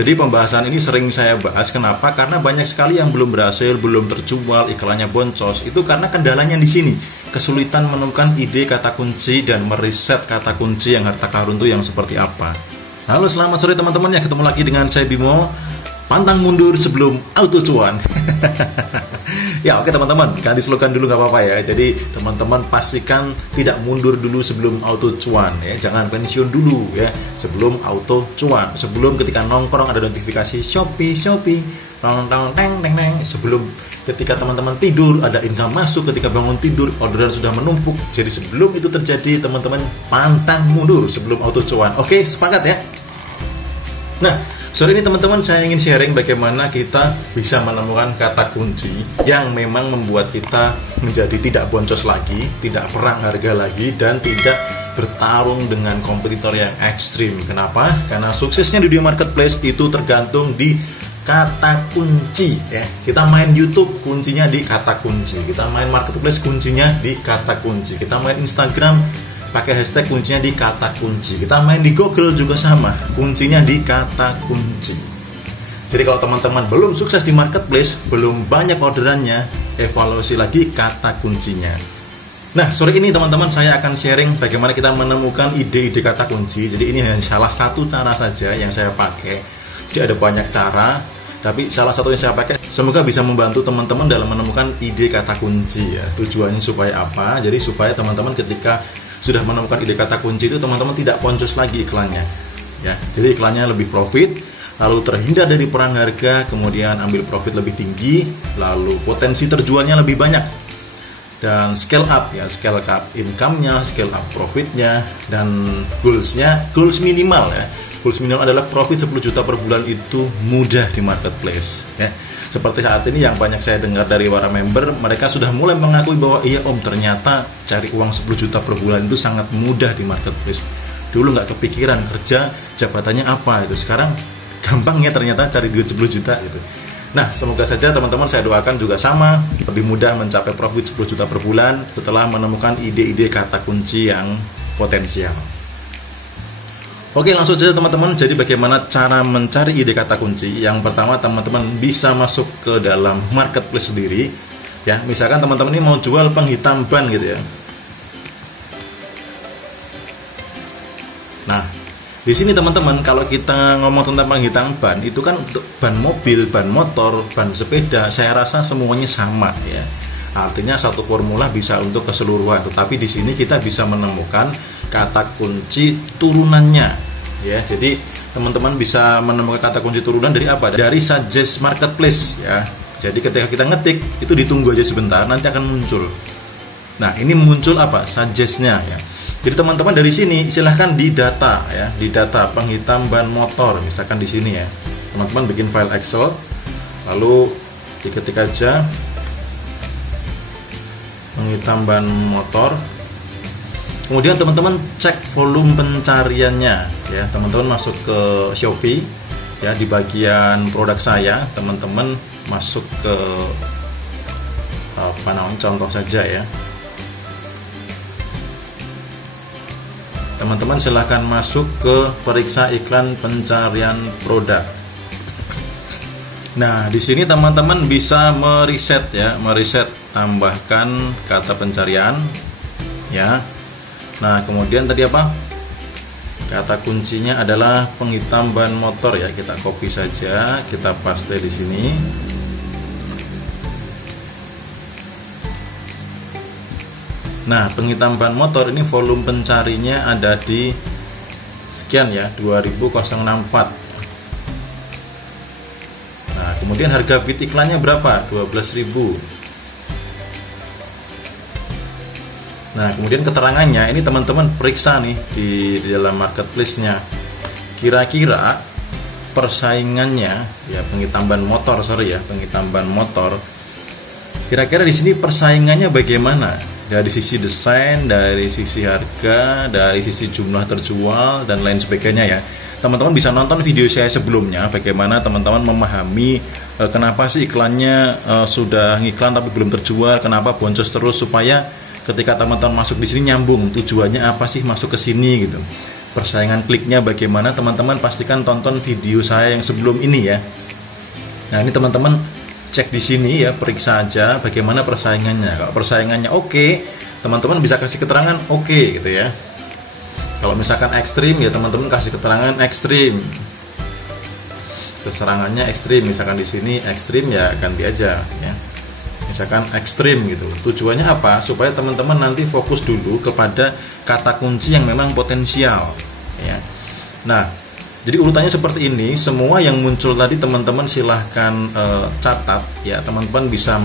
Jadi pembahasan ini sering saya bahas. Kenapa? Karena banyak sekali yang belum berhasil, belum terjual, iklannya boncos. Itu karena kendalanya di sini. Kesulitan menemukan ide kata kunci dan meriset kata kunci yang harta karun itu yang seperti apa. Halo, selamat sore teman-teman ya. Ketemu lagi dengan saya Bimo. Pantang mundur sebelum auto cuan. Ya oke teman-teman, ganti slogan dulu nggak apa-apa ya. Jadi teman-teman pastikan tidak mundur dulu sebelum auto cuan ya. Jangan pensiun dulu ya sebelum auto cuan. Sebelum ketika nongkrong ada notifikasi Shopee, teng teng teng teng. Sebelum ketika teman-teman tidur ada income masuk, ketika bangun tidur orderan sudah menumpuk. Jadi sebelum itu terjadi teman-teman pantang mundur sebelum auto cuan. Oke, sepakat ya. Nah, sore ini teman-teman saya ingin sharing bagaimana kita bisa menemukan kata kunci yang memang membuat kita menjadi tidak boncos lagi, tidak perang harga lagi, dan tidak bertarung dengan kompetitor yang ekstrim. Kenapa? Karena suksesnya di dunia marketplace itu tergantung di kata kunci ya. Kita main YouTube kuncinya di kata kunci, kita main marketplace kuncinya di kata kunci, kita main Instagram pakai hashtag kuncinya di kata kunci, kita main di Google juga sama, kuncinya di kata kunci. Jadi kalau teman-teman belum sukses di marketplace, belum banyak orderannya, evaluasi lagi kata kuncinya. Nah, sore ini teman-teman saya akan sharing bagaimana kita menemukan ide-ide kata kunci. Jadi ini hanya salah satu cara saja yang saya pakai. Jadi ada banyak cara, tapi salah satu yang saya pakai semoga bisa membantu teman-teman dalam menemukan ide kata kunci ya. Tujuannya supaya apa? Jadi supaya teman-teman ketika sudah menemukan ide kata kunci itu teman-teman tidak boncos lagi iklannya ya. Jadi iklannya lebih profit, lalu terhindar dari perang harga, kemudian ambil profit lebih tinggi, lalu potensi terjualnya lebih banyak, dan scale up ya, scale up income-nya, scale up profitnya, dan goals minimal ya. Goals minimal adalah profit 10 juta per bulan. Itu mudah di marketplace ya. Seperti saat ini yang banyak saya dengar dari para member, mereka sudah mulai mengakui bahwa iya om, ternyata cari uang 10 juta per bulan itu sangat mudah di marketplace. Dulu nggak kepikiran kerja jabatannya apa itu, sekarang gampang ya ternyata cari duit 10 juta gitu. Nah, semoga saja teman-teman saya doakan juga sama, lebih mudah mencapai profit 10 juta per bulan setelah menemukan ide-ide kata kunci yang potensial. Oke, langsung saja teman-teman. Jadi bagaimana cara mencari ide kata kunci? Yang pertama, teman-teman bisa masuk ke dalam marketplace sendiri ya. Misalkan teman-teman ini mau jual penghitam ban gitu ya. Nah, di sini teman-teman kalau kita ngomong tentang penghitam ban, itu kan untuk ban mobil, ban motor, ban sepeda, saya rasa semuanya sama ya. Artinya satu formula bisa untuk keseluruhan, tetapi di sini kita bisa menemukan kata kunci turunannya ya. Jadi teman-teman bisa menemukan kata kunci turunan dari apa? Dari suggest marketplace ya. Jadi ketika kita ngetik itu ditunggu aja sebentar, nanti akan muncul. Nah, ini muncul apa? Suggestnya ya. Jadi teman-teman dari sini silahkan didata ya, didata penghitam ban motor misalkan di sini ya. Teman-teman bikin file Excel, lalu diketik aja penghitam ban motor. Kemudian teman-teman cek volume pencariannya ya. Teman-teman masuk ke Shopee ya, di bagian produk saya teman-teman masuk ke apa namanya, contoh saja ya. Teman-teman silahkan masuk ke periksa iklan pencarian produk. Nah, di sini teman-teman bisa meriset ya, meriset, tambahkan kata pencarian ya. Nah, kemudian tadi apa? Kata kuncinya adalah penghitam ban motor ya. Kita copy saja, kita paste di sini. Nah, penghitam ban motor ini volume pencarinya ada di sekian ya, 2064. Nah, kemudian harga bid iklannya berapa? 12.000. Nah, kemudian keterangannya ini teman-teman periksa nih di dalam marketplace-nya. Kira-kira persaingannya ya, penghitam ban motor, penghitam ban motor. Kira-kira di sini persaingannya bagaimana? Dari sisi desain, dari sisi harga, dari sisi jumlah terjual dan lain sebagainya ya. Teman-teman bisa nonton video saya sebelumnya bagaimana teman-teman memahami kenapa sih iklannya sudah ngiklan tapi belum terjual, kenapa boncos terus, supaya ketika teman-teman masuk di sini nyambung, tujuannya apa sih masuk ke sini gitu. persaingan kliknya bagaimana, teman-teman pastikan tonton video saya yang sebelum ini ya. Nah, ini teman-teman cek di sini ya, periksa aja bagaimana persaingannya. Kalau persaingannya oke, teman-teman bisa kasih keterangan oke gitu ya. Kalau misalkan ekstrim ya teman-teman kasih keterangan ekstrim. Keserangannya ekstrim, misalkan di sini ekstrim ya ganti aja ya. Misalkan ekstrim gitu. Tujuannya apa? Supaya teman-teman nanti fokus dulu kepada kata kunci yang memang potensial ya. Nah, jadi urutannya seperti ini. Semua yang muncul tadi teman-teman silahkan catat ya. Teman-teman bisa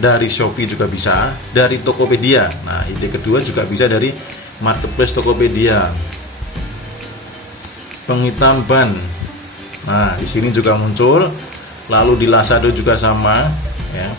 dari Shopee juga bisa, dari Tokopedia. Nah, ide kedua juga bisa dari marketplace Tokopedia. Penghitam ban. Nah, di sini juga muncul. Lalu di Lazada juga sama ya.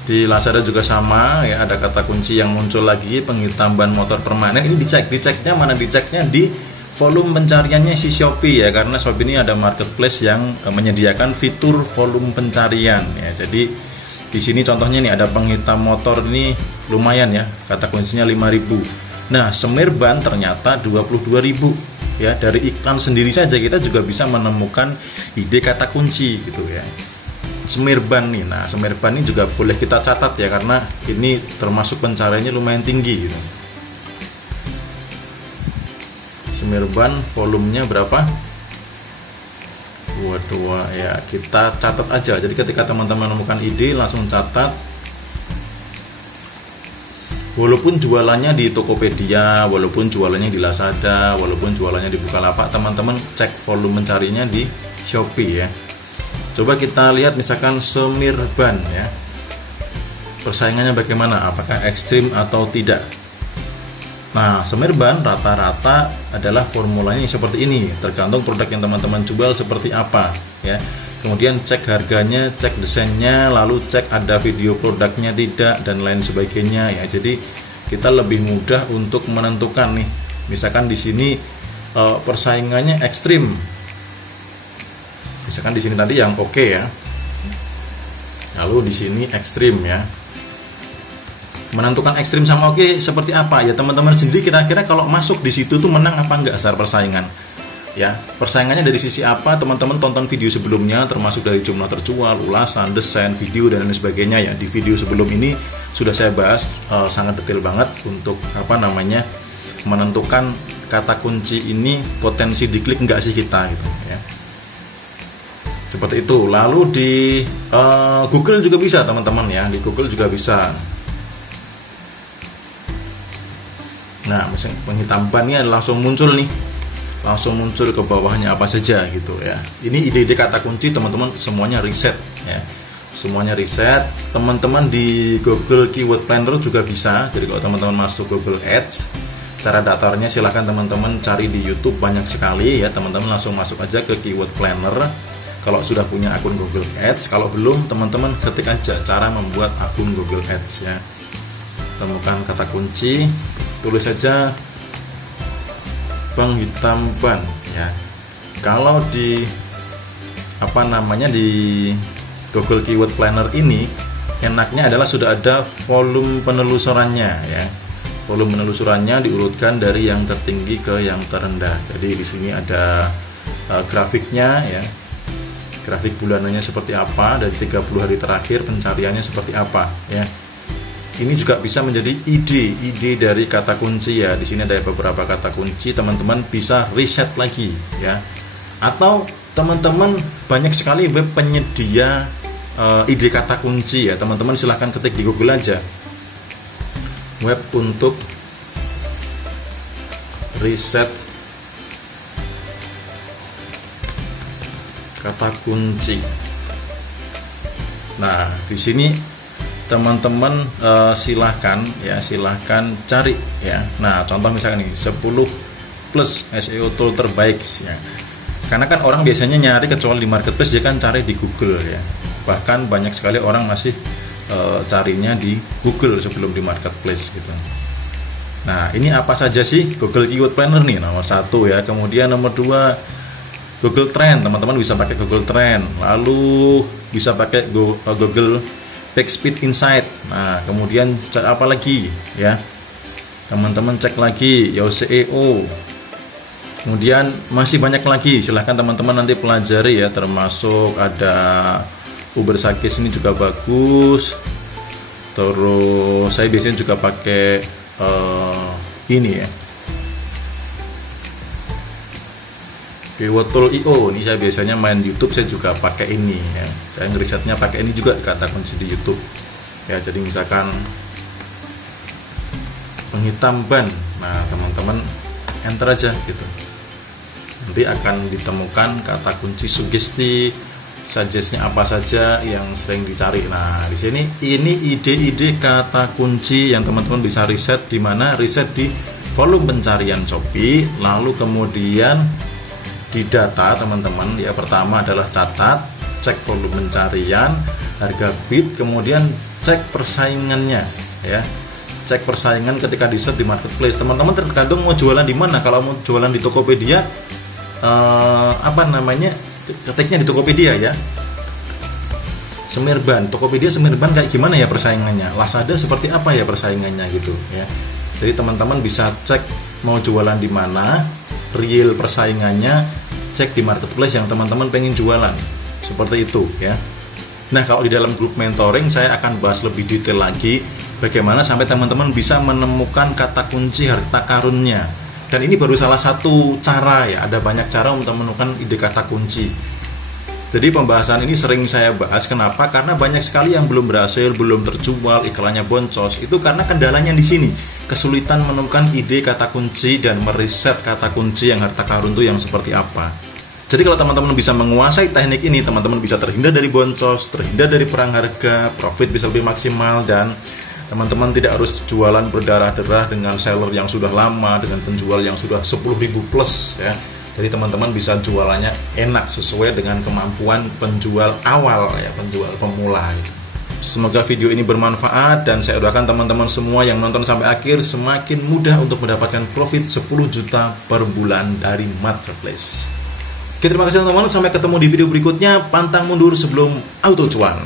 Di Lazada juga sama ya, ada kata kunci yang muncul lagi, penghitam ban motor permanen. Ini diceknya mana? Diceknya di volume pencariannya si Shopee ya, karena Shopee ini ada marketplace yang menyediakan fitur volume pencarian ya. Jadi di sini contohnya nih ada penghitam motor, ini lumayan ya, kata kuncinya 5.000. Nah, semir ban ternyata 22.000 ya. Dari iklan sendiri saja kita juga bisa menemukan ide kata kunci gitu ya. Semir ban nih. Nah, semir ban ini juga boleh kita catat ya, karena ini termasuk pencariannya lumayan tinggi gitu. Semir ban volumenya berapa? 22 ya, kita catat aja. Jadi ketika teman-teman menemukan ide langsung catat. Walaupun jualannya di Tokopedia, walaupun jualannya di Lazada, walaupun jualannya di Bukalapak, teman-teman cek volume mencarinya di Shopee ya. Coba kita lihat misalkan semir ban ya. Persaingannya bagaimana? Apakah ekstrim atau tidak? Nah, semir ban rata-rata adalah formulanya seperti ini, tergantung produk yang teman-teman jual seperti apa ya. Kemudian cek harganya, cek desainnya, lalu cek ada video produknya tidak, dan lain sebagainya ya. Jadi kita lebih mudah untuk menentukan nih. Misalkan di sini persaingannya ekstrim. Misalkan di sini tadi yang oke ya. Lalu di sini ekstrim ya. Menentukan ekstrim sama oke seperti apa ya, teman-teman sendiri kira-kira kalau masuk di situ tuh menang apa enggak secara persaingan. Ya, persaingannya dari sisi apa, teman-teman tonton video sebelumnya, termasuk dari jumlah terjual, ulasan, desain, video dan lain sebagainya ya. Di video sebelum ini sudah saya bahas sangat detail banget untuk menentukan kata kunci ini potensi diklik enggak sih kita gitu ya. Seperti itu. Lalu di Google juga bisa teman-teman ya, di Google juga bisa. Nah, misalnya penghitam ban ini langsung muncul nih. Langsung muncul ke bawahnya apa saja gitu ya. Ini ide-ide kata kunci teman-teman semuanya riset ya. Semuanya riset. Teman-teman di Google Keyword Planner juga bisa. Jadi kalau teman-teman masuk Google Ads, cara daftarnya silahkan teman-teman cari di YouTube, banyak sekali ya. Teman-teman langsung masuk aja ke Keyword Planner. Kalau sudah punya akun Google Ads, kalau belum teman-teman ketik aja cara membuat akun Google Ads ya. Temukan kata kunci, tulis saja penghitam ban ya. Kalau di di Google Keyword Planner ini enaknya adalah sudah ada volume penelusurannya ya. Volume penelusurannya diurutkan dari yang tertinggi ke yang terendah. Jadi di sini ada grafiknya ya. Grafik bulanannya seperti apa, dari 30 hari terakhir pencariannya seperti apa ya. Ini juga bisa menjadi ide dari kata kunci ya. Di sini ada beberapa kata kunci, teman-teman bisa riset lagi ya. Atau teman-teman banyak sekali web penyedia ide kata kunci ya. Teman-teman silahkan ketik di Google aja. Web untuk riset kata kunci. Nah, di sini teman-teman silahkan cari ya. Nah, contoh misalkan nih 10 plus SEO tool terbaik ya. Karena kan orang biasanya nyari, kecuali di marketplace dia kan cari di Google ya. Bahkan banyak sekali orang masih carinya di Google sebelum di marketplace gitu. Nah, ini apa saja sih Google Keyword Planner nih, nomor 1 ya. Kemudian nomor 2 Google Trend, teman-teman bisa pakai Google Trend. Lalu bisa pakai Google PageSpeed Insight. Nah, kemudian apa lagi ya? teman-teman cek lagi Yooseo. Kemudian masih banyak lagi, silahkan teman-teman nanti pelajari ya, termasuk ada Ubersakis ini juga bagus. Terus saya biasanya juga pakai ini ya, Keywordtool.io. Ini saya biasanya main YouTube, saya juga pakai ini ya. Saya ngerisetnya pakai ini juga kata kunci di YouTube ya. Jadi misalkan penghitam ban, nah teman-teman enter aja gitu, nanti akan ditemukan kata kunci sugesti, suggestnya apa saja yang sering dicari. Nah di sini ini ide-ide kata kunci yang teman-teman bisa riset, di mana riset di volume pencarian Shopee, lalu kemudian di data teman-teman ya. Pertama adalah catat, cek volume pencarian, harga bid, kemudian cek persaingannya ya. Cek persaingan ketika di search di marketplace. Teman-teman tergantung mau jualan di mana. Kalau mau jualan di Tokopedia, ketiknya di Tokopedia ya, Semirban, Tokopedia Semirban kayak gimana ya persaingannya, Lazada seperti apa ya persaingannya gitu ya. Jadi teman-teman bisa cek mau jualan di mana, real persaingannya, cek di marketplace yang teman-teman pengen jualan, seperti itu ya. Nah kalau di dalam grup mentoring saya akan bahas lebih detail lagi bagaimana sampai teman-teman bisa menemukan kata kunci harta karunnya. Dan ini baru salah satu cara ya, ada banyak cara untuk menemukan ide kata kunci. Jadi pembahasan ini sering saya bahas, kenapa? Karena banyak sekali yang belum berhasil, belum terjual, iklannya boncos. Itu karena kendalanya di sini, kesulitan menemukan ide kata kunci dan meriset kata kunci yang harta karun itu yang seperti apa. Jadi kalau teman-teman bisa menguasai teknik ini, teman-teman bisa terhindar dari boncos, terhindar dari perang harga, profit bisa lebih maksimal, dan teman-teman tidak harus jualan berdarah-darah dengan seller yang sudah lama, dengan penjual yang sudah 10.000 plus ya. Jadi teman-teman bisa jualannya enak sesuai dengan kemampuan penjual awal ya, penjual pemula gitu. Semoga video ini bermanfaat, dan saya doakan teman-teman semua yang nonton sampai akhir semakin mudah untuk mendapatkan profit 10 juta per bulan dari marketplace. Oke, terima kasih teman-teman, sampai ketemu di video berikutnya. Pantang mundur sebelum auto cuan.